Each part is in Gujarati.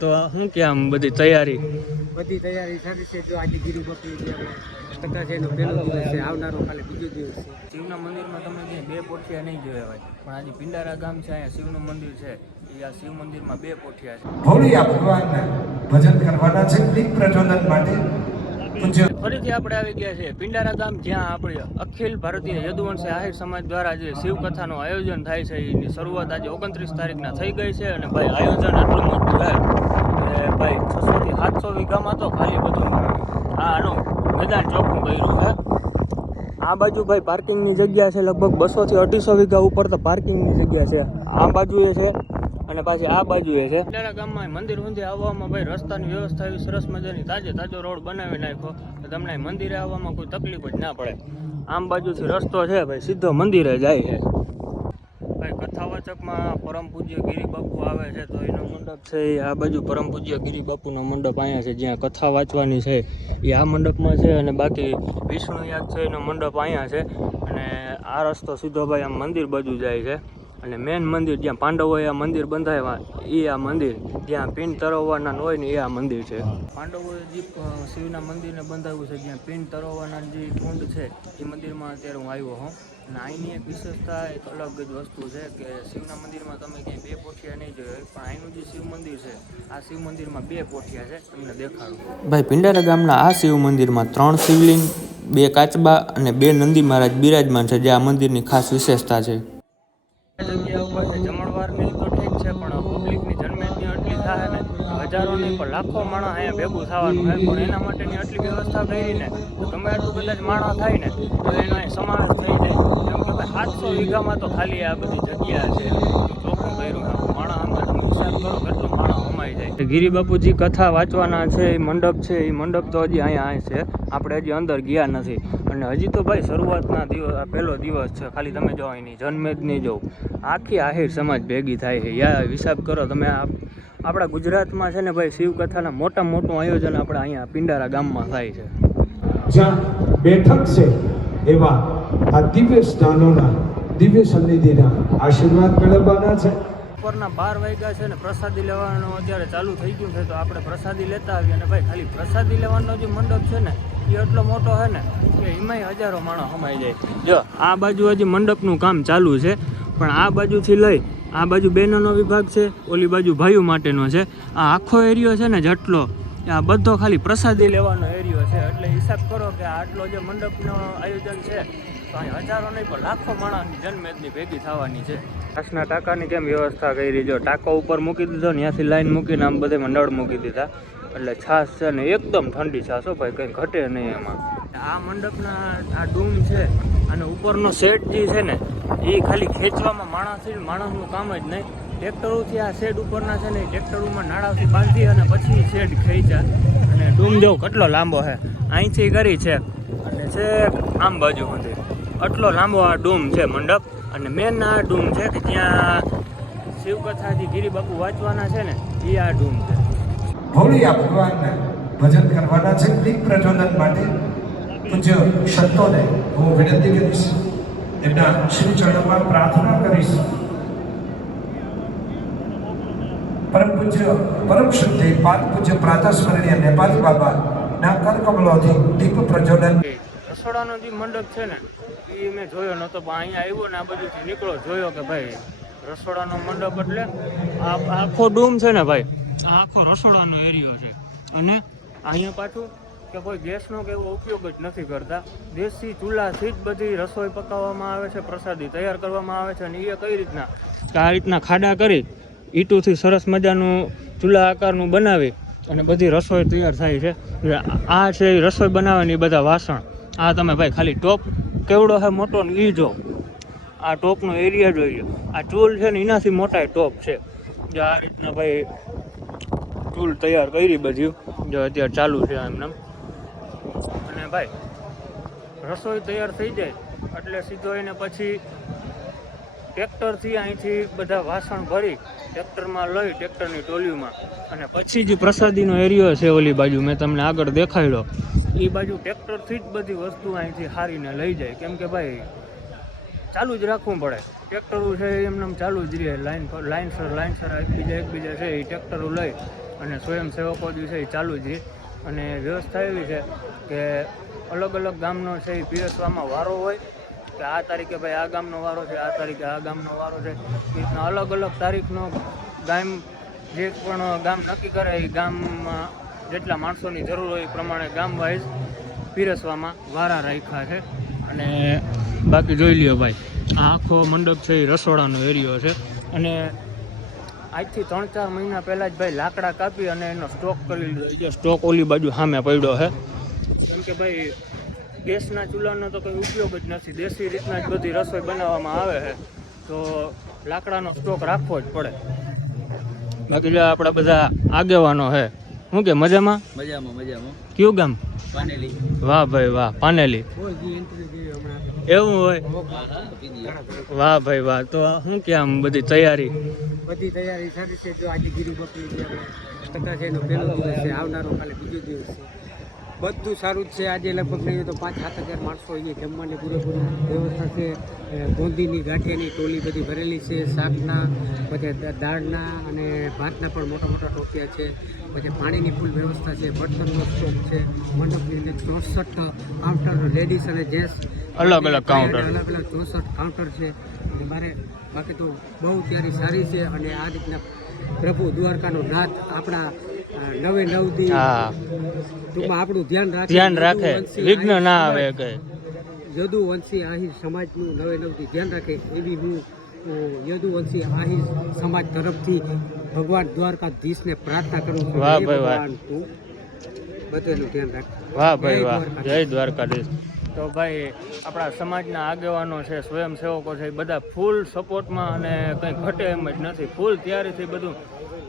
તો શું કે આમ બધી તૈયારી સારી છે. જો આજે ગિરિબપુ કથા છે એનો પહેલો દિવસ છે, આવનારો કાલે બીજો દિવસ છે. શિવના મંદિરમાં તમે જે બે પોઠિયા નહીં જોયા હોય, પણ આજે પિંડારા ગામ છે, અહીંયા શિવનું મંદિર છે. એ આ શિવ મંદિરમાં બે પોઠિયા છે. ભોળિયા ભગવાનના ભજન કરવાના છે દીપ પ્રજ્વલન માટે. ફરીથી આપણે આવી ગયા છે પિંડારા ગામ, જ્યાં આપણે અખિલ ભારતીય યદુવંશી આહિર સમાજ દ્વારા જે શિવ કથાનું આયોજન થાય છે એની શરૂઆત આજે 29 તારીખના થઈ ગઈ છે. અને ભાઈ આયોજન આટલું મોટું છે કે ભાઈ 600 થી 700 વીઘામાં તો ખાલી બધું આનું મેદાન ચોખ્ખું કર્યું છે. આ બાજુ ભાઈ પાર્કિંગની જગ્યા છે, લગભગ 200 થી 250 વીઘા ઉપર તો પાર્કિંગની જગ્યા છે. આ બાજુએ છે અને પાછી આ બાજુએ છે. પિંડારા ગામમાં મંદિર સુધી આવવામાં ભાઈ રસ્તાની વ્યવસ્થા એવી સરસ મજાની, તાજો રોડ બનાવી નાખ્યો તો તમને મંદિરે આવવામાં કોઈ તકલીફ જ ના પડે. આમ બાજુથી રસ્તો છે ભાઈ, સીધો મંદિરે જાય છે. ભાઈ કથાવાચકમાં પરમ પૂજ્ય ગિરિબાપુ આવે છે તો એનો મંડપ છે આ બાજુ. પરમ પૂજ્ય ગિરિબાપુનો મંડપ અહીંયા છે, જ્યાં કથા વાંચવાની છે એ આ મંડપમાં છે. અને બાકી વિષ્ણુ યાગ છે એનો મંડપ અહીંયા છે. અને આ રસ્તો સીધો ભાઈ આમ મંદિર બાજુ જાય છે. અને મેન મંદિર જ્યાં પાંડવોએ આ મંદિર બંધાવ્યા એ આ મંદિર, જ્યાં પિંડ તરવવાના હોય ને એ આ મંદિર છે. પાંડવોએ જે શિવના મંદિરને બંધાવ્યું છે, જ્યાં પિંડ તરવવાના જે કુંડ છે એ મંદિરમાં અત્યારે હું આવ્યો હોઉં. અને અહીંની એક વિશેષતા એક અલગ જ વસ્તુ છે કે શિવના મંદિરમાં તમે ક્યાંય બે પોઠિયા નહીં જોયો, પણ અહીંનું જે શિવ મંદિર છે આ શિવ મંદિરમાં બે પોઠિયા છે. તમને દેખાડું. ભાઈ પિંડારા ગામના આ શિવ મંદિરમાં 3 શિવલિંગ, 2 કાચબા અને 2 નંદી મહારાજ બિરાજમાન છે, જે આ મંદિરની ખાસ વિશેષતા છે. જગ્યા ઉપર છે જમણવારની તો ઠીક છે, પણ પબ્લિકની જન્મેદની એટલી થાય ને હજારો નહીં પણ લાખો માણસ અહીંયા ભેગું થવાનું હોય, પણ એના માટેની આટલી વ્યવસ્થા કરી ને તો ગમે એટલું કદાચ માણસ થાય ને તો એનો અહીં સમાવેશ થઈ જાય. કેમ કે ભાઈ 700 વીઘામાં તો ખાલી આ બધી જગ્યા છે, ચોખ્ખું કર્યું માણસ. આમાં તમે હિસાબ કરો કેટલું માણસ સમાઈ જાય. ગિરિબાપુજી કથા વાંચવાના છે એ મંડપ છે, એ મંડપ તો હજી અહીંયા છે, આપણે હજી અંદર ગયા નથી. અને હજી તો ભાઈ શરૂઆતના દિવસ, આ પહેલો દિવસ છે ખાલી. તમે જો એની જન્મેજ નહીં જોઉં, આખી આહિર સમાજ ભેગી થાય છે. યા હિસાબ કરો તમે. આપણા ગુજરાતમાં છે ને ભાઈ શિવકથાના મોટું આયોજન આપણે અહીંયા પિંડારા ગામમાં થાય છે. જ્યાં બેઠક છે એવા આ દિવ્ય સ્થાનોના, દિવ્ય સન્નિધિના આશીર્વાદ મેળવવાના છે. બપોરના 12 વાગ્યા છે ને પ્રસાદી લેવાનું અત્યારે ચાલુ થઈ ગયું છે, તો આપણે પ્રસાદી લેતા આવીએ. અને ભાઈ ખાલી પ્રસાદી લેવાનો જે મંડપ છે ને એ એટલો મોટો છે ને કે એમાંય હજારો માણસ સમાઈ જાય. જો આ બાજુ હજી મંડપનું કામ ચાલુ છે, પણ આ બાજુથી લઈ આ બાજુ બહેનોનો વિભાગ છે, ઓલી બાજુ ભાઈઓ માટેનો છે. આ આખો એરિયો છે ને જેટલો, આ બધો ખાલી પ્રસાદી લેવાનો એરિયો છે. એટલે હિસાબ કરો કે આટલો જે મંડપનો આયોજન છે તો અહીં હજારો નહીં પણ લાખો માણસની જન્મેદની ભેગી થવાની છે. છાસના ટાંકાની કેમ વ્યવસ્થા કરી, જો ટાંકો ઉપર મૂકી દીધો ને ત્યાંથી લાઈન મૂકીને આમ બધે મંડળ મૂકી દીધા. એટલે છાશ છે ને એકદમ ઠંડી છાશ હો ભાઈ, કંઈ ઘટે નહીં એમાં. આ મંડપના આ ડૂમ છે અને ઉપરનો શેડ જે છે ને એ ખાલી ખેંચવામાં માણસનું કામ જ નહીં. ટ્રેક્ટરોથી આ શેડ ઉપરના છે ને એ ટ્રેક્ટરોમાં નાળાથી બાંધી અને પછી શેડ ખેંચ્યા. અને ડૂમ જો કેટલો લાંબો છે, અહીંથી કરી છે અને છે આમ બાજુ સુધી આટલો લાંબો આ ડૂમ છે મંડપ. અને મેન આ ડૂમ છે કે જ્યાં શિવકથાથી ગિરિબાપુ વાંચવાના છે ને એ આ ડૂમ છે. ભોળિયા ભગવાનના ભજન કરવાના છે દીપ પ્રજ્વલન માટે. પૂજ્ય સંતોને હું વિનંતી કરીશ, એમના શ્રી ચરણોમાં પ્રાર્થના કરીશ. પરમ પૂજ્ય પરમ શુદ્ધિ પાદ પૂજ્ય પ્રાતસ્મરણીય નેપાળી બાબા ના કરકમલોથી દીપ પ્રજ્વલન. રસોડાનો જે મંડપ છે ને એ મેં જોયો નહોતો, પણ અહીંયા આવ્યો ને આ બાજુથી નીકળો જોયો કે ભાઈ રસોડાનો મંડપ એટલે આ આખો ડૂમ છે ને ભાઈ, આ આખો રસોડાનો એરિયો છે. અને અહીંયા પાછું કે કોઈ ગેસનો કે એવો ઉપયોગ જ નથી કરતા, દેશી ચૂલાથી જ બધી રસોઈ પકાવવામાં આવે છે, પ્રસાદી તૈયાર કરવામાં આવે છે. અને એ કઈ રીતના કે આ રીતના ખાડા કરી ઈંટોથી સરસ મજાનું ચૂલા આકારનું બનાવી અને બધી રસોઈ તૈયાર થાય છે. આ છે એ રસોઈ બનાવવાની બધા વાસણ. આ તમે ભાઈ ખાલી ટોપ કેવડો છે મોટો ને એ જો, આ ટોપનો એરિયા જોઈ લો. આ ચૂલ છે ને એનાથી મોટા ટોપ છે. જો આ રીતના ભાઈ ચૂલ તૈયાર કરી બધી, જો અત્યારે ચાલુ છે એમને. અને ભાઈ રસોઈ તૈયાર થઈ જાય એટલે સીધો એને પછી ટ્રેક્ટરથી અહીંથી બધા વાસણ ભરી ટ્રેક્ટરમાં લઈ, ટ્રેક્ટરની ટોલીમાં, અને પછી જે પ્રસાદીનો એરિયો છે ઓલી બાજુ મેં તમને આગળ દેખાડ્યો એ બાજુ ટ્રેક્ટરથી જ બધી વસ્તુ અહીંથી હારીને લઈ જાય. કેમ કે ભાઈ ચાલુ જ રાખવું પડે, ટ્રેક્ટરો છે એમને ચાલુ જ રહે, લાઇનસર એકબીજા છે એ ટ્રેક્ટરો લઈ અને સ્વયંસેવકો જે છે એ ચાલુ જ રહે. અને વ્યવસ્થા એવી છે કે અલગ અલગ ગામનો છે એ પીરસવામાં વારો હોય કે આ તારીખે ભાઈ આ ગામનો વારો છે, આ તારીખે આ ગામનો વારો છે. એ રીતના અલગ અલગ તારીખનો ગામ જે પણ ગામ નક્કી કરે એ ગામમાં જેટલા માણસોની જરૂર હોય એ પ્રમાણે ગામ વાઇઝ પીરસવામાં વારા રાખ્યા છે. અને બાકી જોઈ લ્યો ભાઈ, આ આખો મંડપ છે એ રસોડાનો એરિયો છે. અને આજથી 3-4 મહિના પહેલાં જ ભાઈ લાકડા કાપી અને એનો સ્ટોક કરી લીધો. જે સ્ટોક ઓલી બાજુ સામે પડ્યો છે. કેમ કે ભાઈ ગેસના ચૂલાનો તો કંઈ ઉપયોગ જ નથી, દેશી રીતના જ બધી રસોઈ બનાવવામાં આવે છે, તો લાકડાનો સ્ટોક રાખવો જ પડે. બાકી જો આપણા બધા આગેવાનો છે, શું કે મજામાં? મજામાં. કયું ગામ? પાનેલી. વાહ ભાઈ વાહ, પાનેલી. એવું હોય? વાહ ભાઈ વાહ. તો શું કે આમ બધી તૈયારી સારી છે. જો આજે ગીરી બકરી જે ટકા છે એનો પહેલો દિવસ છે, આવનારો કાલે બીજો દિવસ છે. બધું સારું જ છે. આજે લગભગ નહીં તો 5-7 હજાર માણસો અહીંયા જમવાની પૂરેપૂરી વ્યવસ્થા છે. ગોંદીની ગાંઠિયાની ટોલી બધી ભરેલી છે, શાકના, પછી દાળના અને ભાતના પણ મોટા મોટા ટોપિયા છે. પછી પાણીની ફૂલ વ્યવસ્થા છે, બર્તનનો સ્ટોક છે. મંડપની અંદર 64 કાઉન્ટર, લેડીઝ અને જેન્ટ્સ અલગ અલગ કાઉન્ટર, અલગ અલગ 64 કાઉન્ટર છે. અને મારે બાકી તો બહુ તૈયારી સારી છે. અને આ રીતના પ્રભુ દ્વારકાનો નાથ આપણા 9 દી ટૂંકમાં આપણું ધ્યાન રાખે, વિઘ્ન ના આવે. કે યદુવંશી આહિર સમાજનું 9 દી ધ્યાન રાખે એવી હું યદુવંશી આહિર સમાજ તરફથી ભગવાન દ્વારકાધીશને પ્રાર્થના કરું છું. વાહ ભાઈ વાહ, તું બધેનું ધ્યાન રાખ. વાહ ભાઈ વાહ, જય દ્વારકાધીશ. તો ભાઈ આપણા સમાજના આગેવાનો છે, સ્વયંસેવકો છે, એ બધા ફૂલ સપોર્ટમાં અને કંઈ ઘટે એમ જ નથી, ફૂલ તૈયારીથી બધું.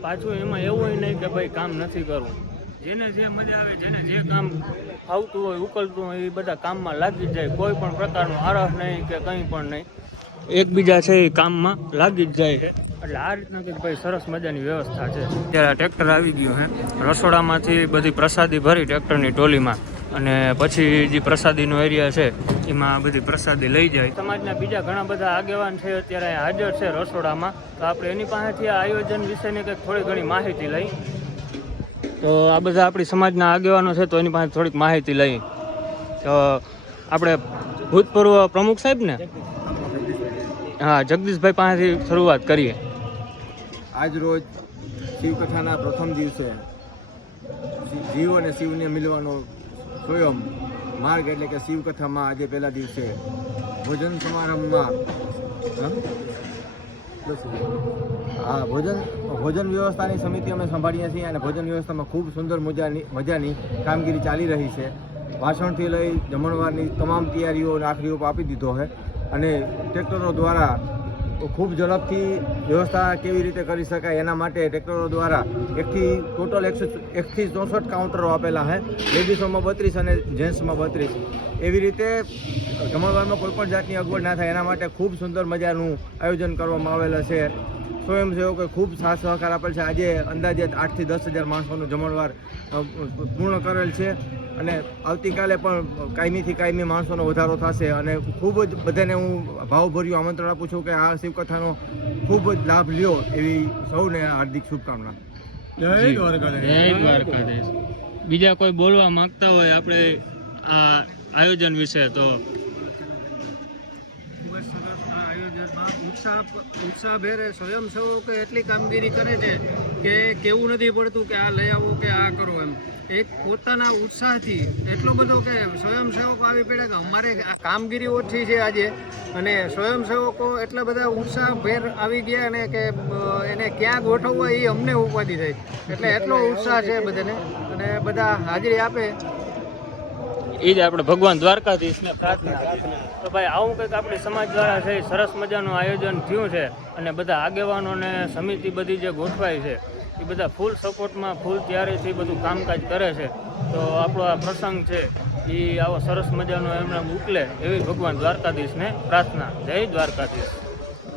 પાછું એમાં એવું નહીં કે ભાઈ કામ નથી કરવું. જેને જે મજા આવે, જેને જે કામ આવતું હોય, ઉકલતું હોય, એ બધા કામમાં લાગી જ જાય. કોઈ પણ પ્રકારનો આરફ નહીં કે કંઈ પણ નહીં, એકબીજા છે એ કામમાં લાગી જ જાય છે. એટલે આ રીતના કંઈક ભાઈ સરસ મજાની વ્યવસ્થા છે. ત્યારે ટ્રેક્ટર આવી ગયું છે, રસોડામાંથી બધી પ્રસાદી ભરી ટ્રેક્ટરની ટોલીમાં, અને પછી જે પ્રસાદીનો એરિયા છે એમાં બધી પ્રસાદી લઈ જાય. સમાજના બીજા ઘણા બધા આગેવાન છે અત્યારે હાજર છે રસોડામાં, તો આપણે એની પાસેથી આ આયોજન વિશેની કંઈક થોડી ઘણી માહિતી લઈ. તો આ બધા આપણી સમાજના આગેવાનો છે, તો એની પાસે થોડીક માહિતી લઈ. તો આપણે ભૂતપૂર્વ પ્રમુખ સાહેબ ને, હા, જગદીશભાઈ પાસેથી શરૂઆત કરીએ. આજ રોજ શિવકથાના પ્રથમ દિવસે જીવ અને શિવને મિલવાનો સ્વયં માર્ગ એટલે કે શિવકથામાં આજે પહેલા દિવસે ભોજન સમારંભમાં ભોજન વ્યવસ્થાની સમિતિ અમે સંભાળીએ છીએ. અને ભોજન વ્યવસ્થામાં ખૂબ સુંદર મજાની કામગીરી ચાલી રહી છે. વાસણથી લઈ જમણવારની તમામ તૈયારીઓ આખરી ઓપ આપી દીધો છે. અને ટ્રેક્ટરો દ્વારા ખૂબ ઝડપથી વ્યવસ્થા કેવી રીતે કરી શકાય એના માટે ટ્રેક્ટરો દ્વારા ટોટલ 164 કાઉન્ટરો આપેલા છે. લેડીઝોમાં 32 અને જેન્ટ્સમાં 32. એવી રીતે જમણવારમાં કોઈ પણ જાતની અગવડ ના થાય એના માટે ખૂબ સુંદર મજાનું આયોજન કરવામાં આવેલા છે. સ્વયંસેવકોએ ખૂબ સાથ સહકાર આપેલ છે. આજે અંદાજે 8 થી 10 હજાર માણસોનું જમણવાર પૂર્ણ કરેલ છે. અને આવતીકાલે પણ કાયમીથી કાયમી માણસોનો વધારો થશે. અને ખૂબ જ બધાને હું ભાવભર્યું આમંત્રણ આપું છું કે આ શિવકથાનો ખૂબ જ લાભ લ્યો એવી સૌને હાર્દિક શુભકામના. જય દ્વારકાધીશ. બીજા કોઈ બોલવા માંગતા હોય આપણે આ આયોજન વિશે? તો ઉત્સાહભેર સ્વયંસેવકો એટલી કામગીરી કરે છે કે કેવું નથી પડતું કે આ લઈ આવો કે આ કરો. એમ એક પોતાના ઉત્સાહથી એટલો બધો કે સ્વયંસેવકો આવી પડ્યા કે અમારે આ કામગીરી ઓછી છે આજે, અને સ્વયંસેવકો એટલા બધા ઉત્સાહભેર આવી ગયા અને કે એને ક્યાં ગોઠવવા એ અમને ઉપાધિ થઈ. એટલે એટલો ઉત્સાહ છે બધાને, અને બધા હાજરી આપે. એ જ આપણે ભગવાન દ્વારકાધીશને પ્રાર્થના. તો ભાઈ આવું કંઈક આપણી સમાજ દ્વારા છે સરસ મજાનું આયોજન થયું છે. અને બધા આગેવાનોને સમિતિ બધી જે ગોઠવાય છે એ બધા ફૂલ સપોર્ટમાં, ફૂલ તૈયારીથી બધું કામકાજ કરે છે. તો આપણો આ પ્રસંગ છે એ આવો સરસ મજાનો એમને ઉકલે એવી ભગવાન દ્વારકાધીશને પ્રાર્થના. જય દ્વારકાધીશ.